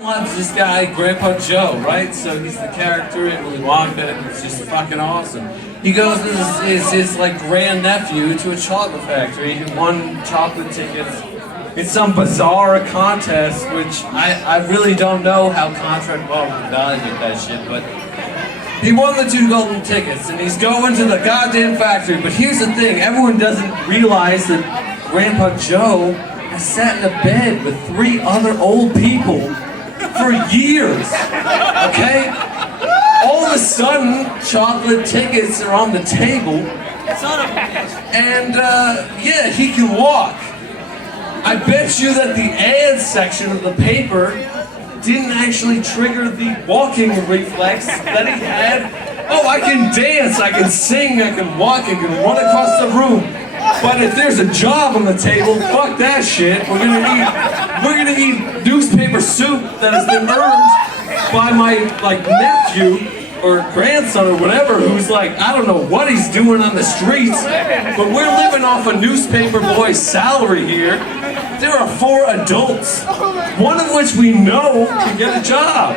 Loves this guy, Grandpa Joe, right? So he's the character in Willy Wonka, and it's just fucking awesome. He goes with his like grandnephew to a chocolate factory. He won chocolate tickets in some bizarre contest, which I really don't know how contract law would evaluate that shit, but he won the 2 golden tickets, and he's going to the goddamn factory. But here's the thing, everyone doesn't realize that Grandpa Joe has sat in a bed with 3 other old people for years, okay? All of a sudden, chocolate tickets are on the table, and yeah, he can walk. I bet you that the ads section of the paper didn't actually trigger the walking reflex that he had. Oh, I can dance, I can sing, I can walk, I can run across the room. But if there's a job on the table, fuck that shit. We're gonna eat newspaper soup that has been earned by my nephew or grandson or whatever, who's I don't know what he's doing on the streets, but we're living off a newspaper boy's salary here. There are 4 adults, one of which we know can get a job,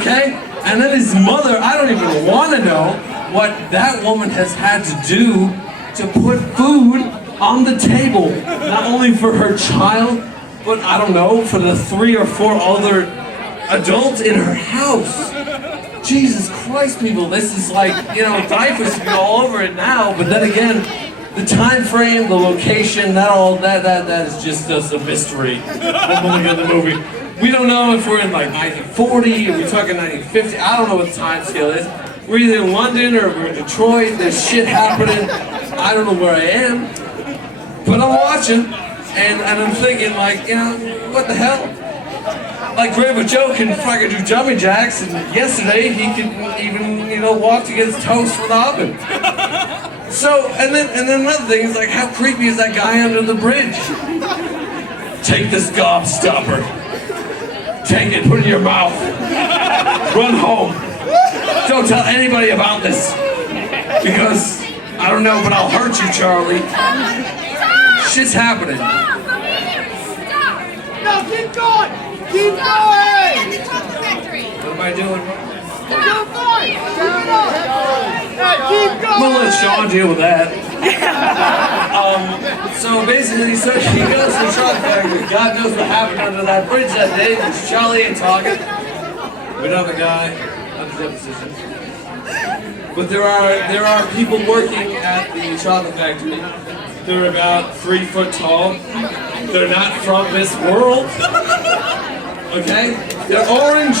okay? And then his mother, I don't even want to know what that woman has had to do to put food on the table, not only for her child, but I don't know, for the 3 or 4 other adults in her house. Jesus Christ, people, this is diapers would be all over it now, but then again, the time frame, the location, that is just a mystery of the movie. We don't know if we're in 1940, or we're talking 1950, I don't know what the time scale is. We're either in London or we're in Detroit, there's shit happening. I don't know where I am, but I'm watching, and I'm thinking what the hell? Grandpa Joe can fucking do jumping jacks, and yesterday he could even, walk to get his toast from the oven. So, and then another thing is how creepy is that guy under the bridge? Take this gobstopper. Take it, put it in your mouth. Run home. Don't tell anybody about this, because I don't know, but I'll hurt you, Charlie. Shit's happening. No, keep going! Keep going! At the chocolate factory. What am I doing? You're fine! Keep it up! Hey, keep going! I'm gonna let Sean deal with that. So basically, he goes to the chocolate factory. God knows what happened under that bridge that day. Charlie ain't talking. We know the guy. That's the position. But there are people working at the chocolate factory. They're about 3 foot tall. They're not from this world. Okay? They're orange,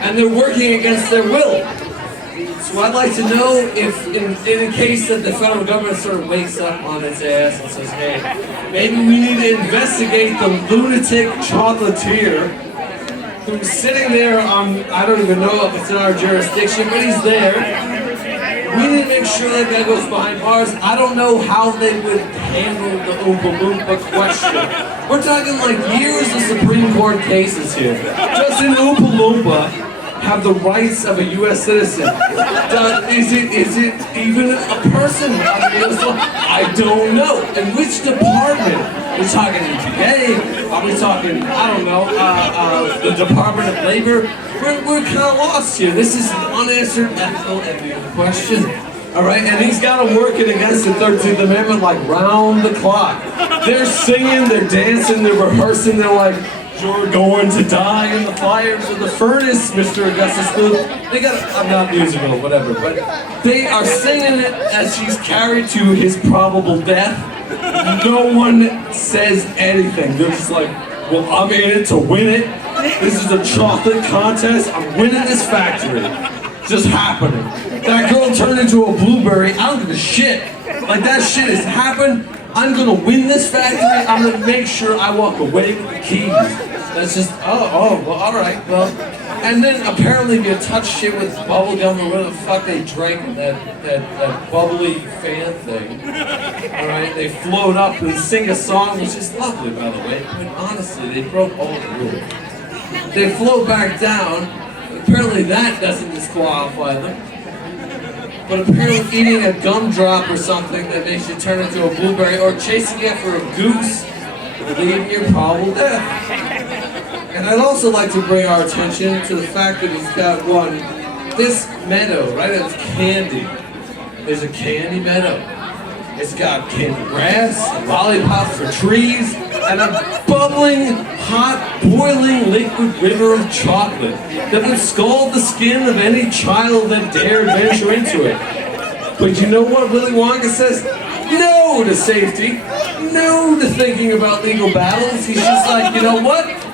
and they're working against their will. So I'd like to know if, in a case that the federal government sort of wakes up on its ass and says, hey, maybe we need to investigate the lunatic chocolatier who's sitting there on, I don't even know if it's in our jurisdiction, but he's there. We need to make sure that guy goes behind bars. I don't know how they would handle the Oompa Loompa question. We're talking years of Supreme Court cases here. Does an Oompa Loompa have the rights of a U.S. citizen? Is it even a person? I don't know. In which department? We're talking EPA? Are we talking, I don't know, the Department of Labor? We're kind of lost here. This is an unanswered ethical and legal question. All right, and he's got them working against the 13th Amendment round the clock. They're singing, they're dancing, they're rehearsing, they're you're going to die in the fires of the furnace, Mr. Augustus Gloop. They got, I'm not musical, whatever, but they are singing it as he's carried to his probable death. No one says anything. They're just well, I'm in it to win it. This is a chocolate contest. I'm winning this factory. Just happening. That girl turned into a blueberry. I don't give a shit. That shit has happened. I'm gonna win this factory. I'm gonna make sure I walk away with the keys. That's just, well, alright, well. And then apparently if you touch shit with bubble gum or whatever the fuck they drank, that bubbly fan thing. Alright, they float up and sing a song, which is lovely, by the way. But honestly, they broke all the rules. They float back down. Apparently that doesn't disqualify them. But apparently eating a gumdrop or something that makes you turn into a blueberry, or chasing after a goose, will lead to your probable death. And I'd also like to bring our attention to the fact that he's got this meadow, right? It's candy. There's a candy meadow. It's got candy grass, lollipops for trees, and a bubbling, hot, boiling liquid river of chocolate that would scald the skin of any child that dared venture into it. But you know what Willy Wonka says? No to safety, no to thinking about legal battles. He's just like, you know what?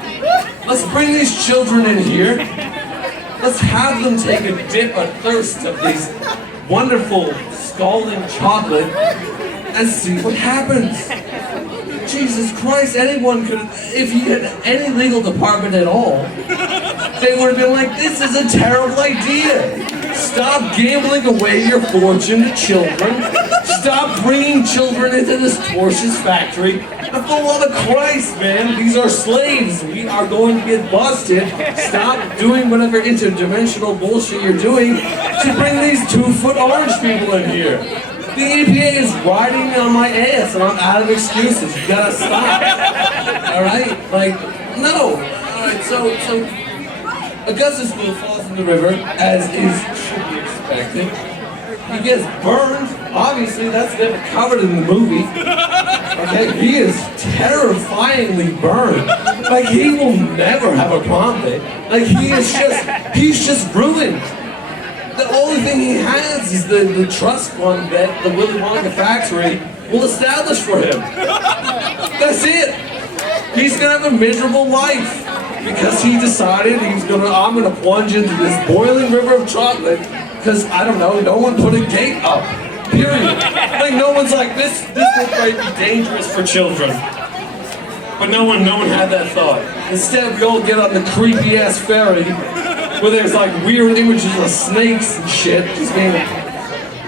Let's bring these children in here. Let's have them take a dip, a thirst of these wonderful scalding chocolate and see what happens. Jesus Christ, anyone could, if you had any legal department at all, they would have been like, this is a terrible idea. Stop gambling away your fortune to children. Stop bringing children into this tortious factory. And for the love of Christ, man, these are slaves. We are going to get busted. Stop doing whatever interdimensional bullshit you're doing to bring these 2-foot orange people in here. The EPA is riding me on my ass and I'm out of excuses. You gotta stop. Alright? Like, no. Alright, so Augustus Gloop falls in the river, as should be expected. He gets burned. Obviously, that's never covered in the movie. Okay? He is terrifyingly burned. Like, he will never have a prom date. Like, he's just ruined. The only thing he has is the trust fund that the Willy Wonka factory will establish for him. That's it. He's gonna have a miserable life because he decided I'm gonna plunge into this boiling river of chocolate because, I don't know, no one put a gate up. Period. Like, no one's like, this might be dangerous for children. But no one had that thought. Instead, we all get on the creepy ass ferry where there's like weird images of snakes and shit just being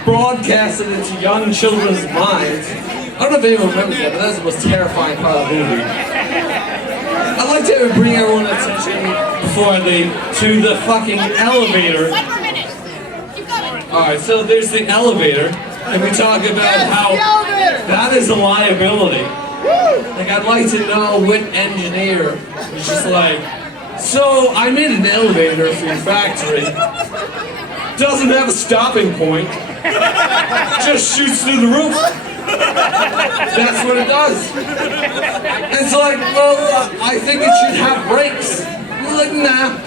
broadcasted into young children's minds. I don't know if anyone remembers that, but that's the most terrifying part of the movie. I'd like to bring everyone's attention before I leave to the fucking elevator. Alright, so there's the elevator, and we talk about how that is a liability. Like, I'd like to know what engineer is just like, so I made an elevator for your factory. Doesn't have a stopping point. Just shoots through the roof. That's what it does. It's like, well, I think it should have brakes. We're like, nah,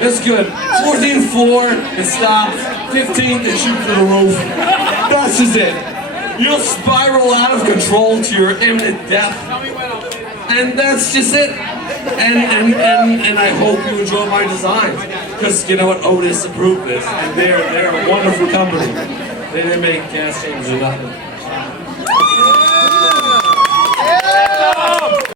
that's good. 14th floor, it stops. 15th, it shoots through the roof. That's just it. You'll spiral out of control to your imminent death. And that's just it. And I hope you enjoy my designs. Because you know what, Otis approved this. And they're a wonderful company. They didn't make gas chambers or nothing.